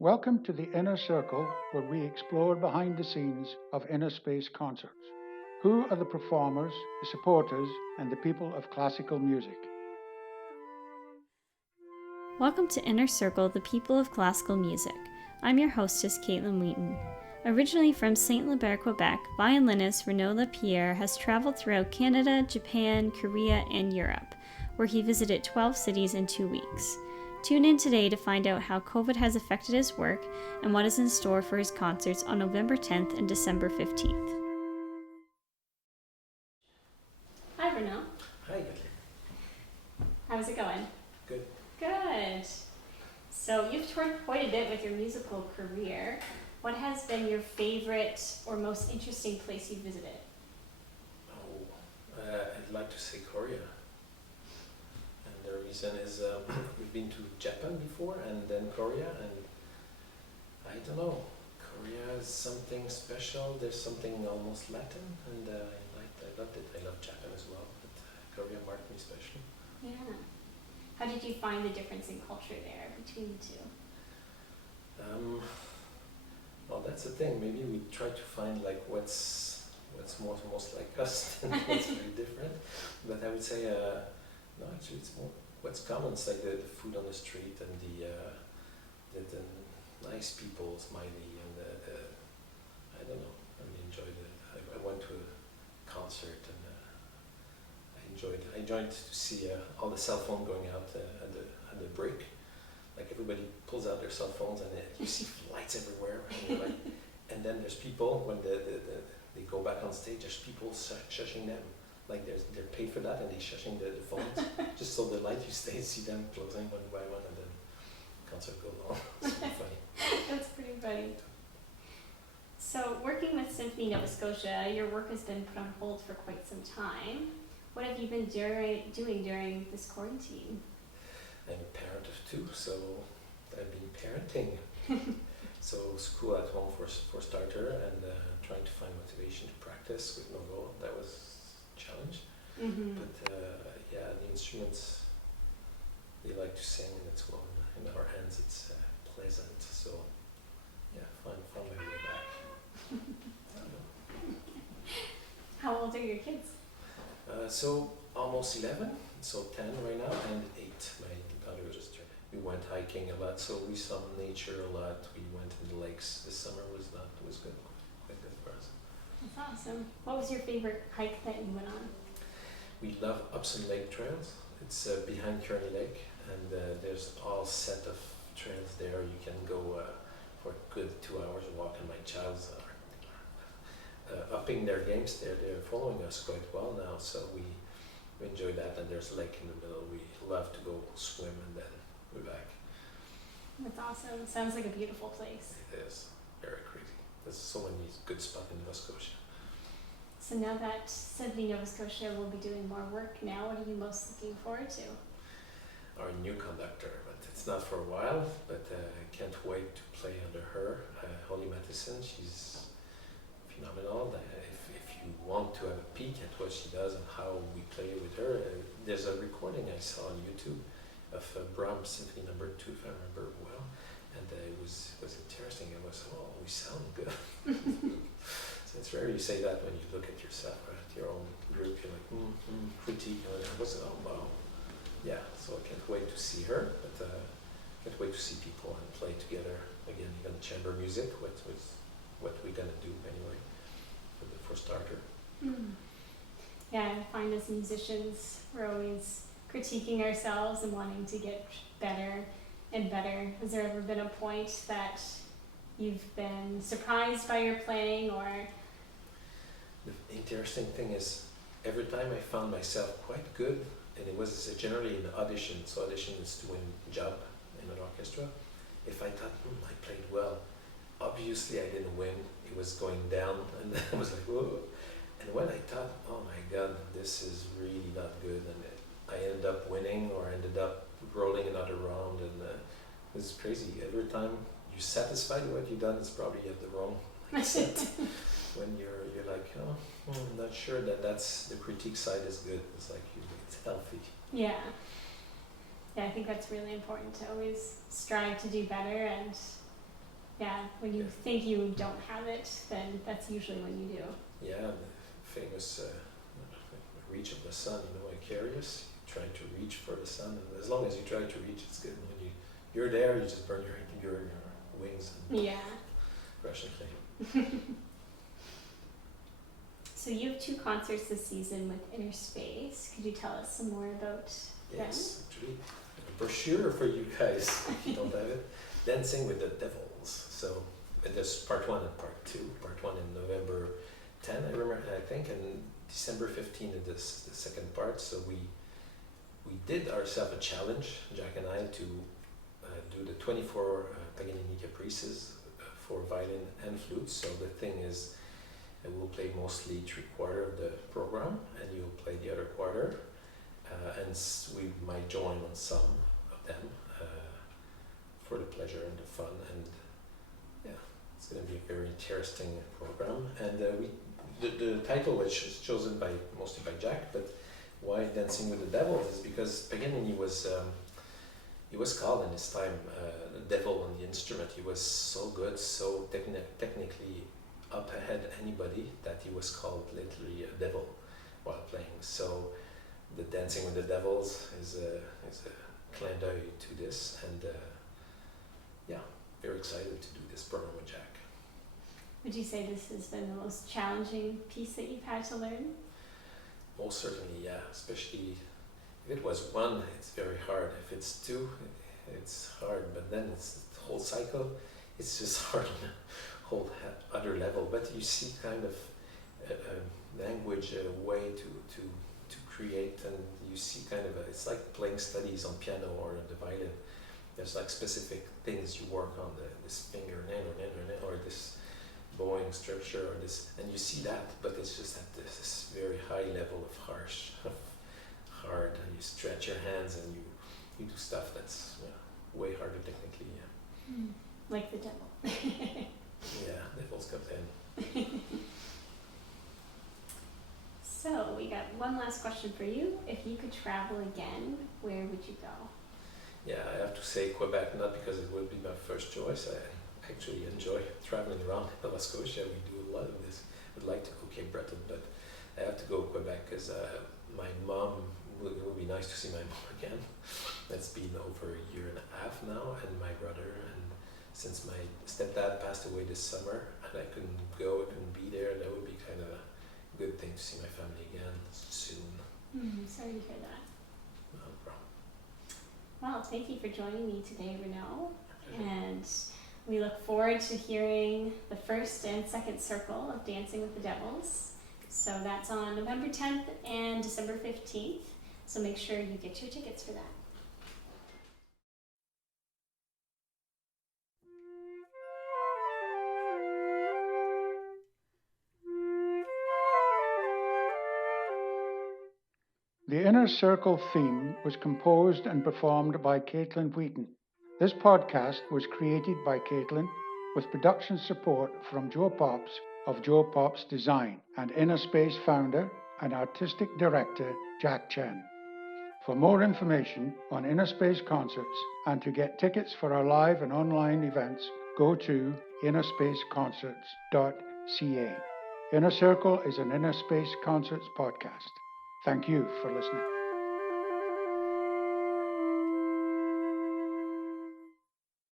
Welcome to the Inner Circle, where we explore behind the scenes of Inner Space concerts. Who are the performers, the supporters, and the people of classical music? Welcome to Inner Circle, the people of classical music. I'm your hostess, Katelyn Wheaton. Originally from Saint Lambert, Quebec, violinist Renaud Lapierre has traveled throughout Canada, Japan, Korea, and Europe, where he visited 12 cities in 2 weeks. Tune in today to find out how COVID has affected his work and what is in store for his concerts on November 10th and December 15th. Hi, Renaud. Hi, Katelyn. How's it going? Good. Good. So you've toured quite a bit with your musical career. What has been your favorite or most interesting place you've visited? I'd like to say Korea. And the reason is we've been to Japan before and then Korea, and I don't know, Korea is something special. There's something almost Latin, and I loved it. I love Japan as well, but Korea marked me special. Yeah. How did you find the difference in culture there between the two? Well, that's the thing. Maybe we try to find like what's most like us and what's very different. But I would say no, actually it's more what's common. It's like the food on the street and the nice people, smiley, and I don't know. I really enjoyed it. I went to a concert and I enjoyed to see all the cell phone going out at the break. Like everybody pulls out their cell phones and you see lights everywhere. And then there's people when they go back on stage. There's people shushing them. Like they're paid for that and they're shushing the phones just so the light you see them closing one by one and then the concert goes on. It's pretty funny. That's pretty funny. So working with Symphony Nova Scotia, your work has been put on hold for quite some time. What have you been doing during this quarantine? I'm a parent of two, so I've been parenting. So school at home for starter, and trying to find motivation to practice with no goal. That was a challenge. Mm-hmm. But yeah, the instruments, they like to sing, and it's well in our hands. It's pleasant. So yeah, find my way back. How old are your kids? So almost 11, so 10 right now, and 8. My daughter was just turned. We went hiking a lot, so we saw nature a lot. We went in the lakes. This summer was good, quite good for us. That's awesome. What was your favorite hike that you went on? We love Upson Lake trails. It's behind Kearney Lake, and there's all set of trails there. You can go for a good 2 hours walk, and my child's upping their games. They're following us quite well now, so we enjoy that. And there's a lake in the middle. We love to go swim, and then we're back. That's awesome. Sounds like a beautiful place. It is very crazy. There's so many good spots in Nova Scotia. So now that Symphony Nova Scotia will be doing more work now, what are you most looking forward to? Our new conductor, but it's not for a while. But I can't wait to play under her. Holly Matheson, she's phenomenal. If you want to have a peek at what she does and how we play with her, there's a recording I saw on YouTube of Brahms Symphony No. 2, if I remember well, and it was interesting. It was, we sound good. So it's rare you say that when you look at yourself, right? Your own group, you're like, critique, and it was, oh wow. Yeah, so I can't wait to see her, but can't wait to see people and play together again, even chamber music, what we're gonna do anyway, for starter. Mm. Yeah, I find as musicians, we're always critiquing ourselves and wanting to get better and better. Has there ever been a point that you've been surprised by your playing, or? The interesting thing is, every time I found myself quite good, and it was generally in audition, so audition is to win a job in an orchestra. If I thought, I played well, obviously I didn't win, it was going down, and I was like, whoa. And when I thought, oh my God, this is really not good, and I ended up winning or ended up rolling another round, and it was crazy. Every time you're satisfied with what you've done, it's probably you have the wrong mindset. When you're like, oh, I'm not sure that's the critique side is good. It's like it's healthy. Yeah. Yeah, I think that's really important to always strive to do better and Yeah, when you think you don't have it, then that's usually when you do. Yeah, the famous reach of the sun, Icarus, trying to reach for the sun, and as long as you try to reach, it's good. When you're there, you just burn your wings. And yeah. Practically. So you have 2 concerts this season with Inner Space. Could you tell us some more about them? Yes, actually, a brochure for you guys if you don't have it. Dancing with the Devils. So there's part 1 and part 2. Part 1 in November 10, I think, and December 15 in the second part. So we did ourselves a challenge, Jack and I, to do the 24 Paganini Caprices for violin and flute. So the thing is, we'll play mostly 3/4 of the program, and you'll play the other quarter, and we might join on some of them for the pleasure and the fun. And yeah, it's going to be a very interesting program. And the title was chosen mostly by Jack, but why Dancing with the Devil is because Paganini he was called in his time the devil on the instrument. He was so good, so technically up ahead anybody, that he was called literally a devil while playing. So the Dancing with the Devils is a clin d'oeil to this, and yeah, very excited to do this program with Jack. Would you say this has been the most challenging piece that you've had to learn? Most certainly, yeah. Especially if it was 1, it's very hard. If it's 2, it's hard. But then it's the whole cycle. It's just hard on a whole other level. But you see kind of a language, a way to create, and you see kind of it's like playing studies on piano or the violin. There's like specific things you work on, this finger, or this bowing structure, or this, and you see that, but it's just at this very high level of hard, and you stretch your hands and you do stuff that's way harder technically. Yeah. Like the devil. Yeah, devil's comes in. So we got one last question for you. If you could travel again, where would you go? Yeah, I have to say Quebec, not because it would be my first choice. I actually enjoy traveling around Nova Scotia. We do a lot of this. I'd like to go Cape Breton, but I have to go Quebec because my mom, it would be nice to see my mom again. It's been over a year and a half now, and my brother, and since my stepdad passed away this summer and I couldn't go, I couldn't be there, that would be kind of a good thing to see my family again soon. Sorry to hear that. No problem. Well, thank you for joining me today, Renaud. And we look forward to hearing the first and second circle of Dancing with the Devils. So that's on November 10th and December 15th. So make sure you get your tickets for that. The Inner Circle theme was composed and performed by Katelyn Wheaton. This podcast was created by Katelyn with production support from Joe Pops of Joe Pops Design and Inner Space founder and Artistic Director Jack Chen. For more information on Inner Space concerts and to get tickets for our live and online events, go to innerspaceconcerts.ca. Inner Circle is an Inner Space Concerts podcast. Thank you for listening.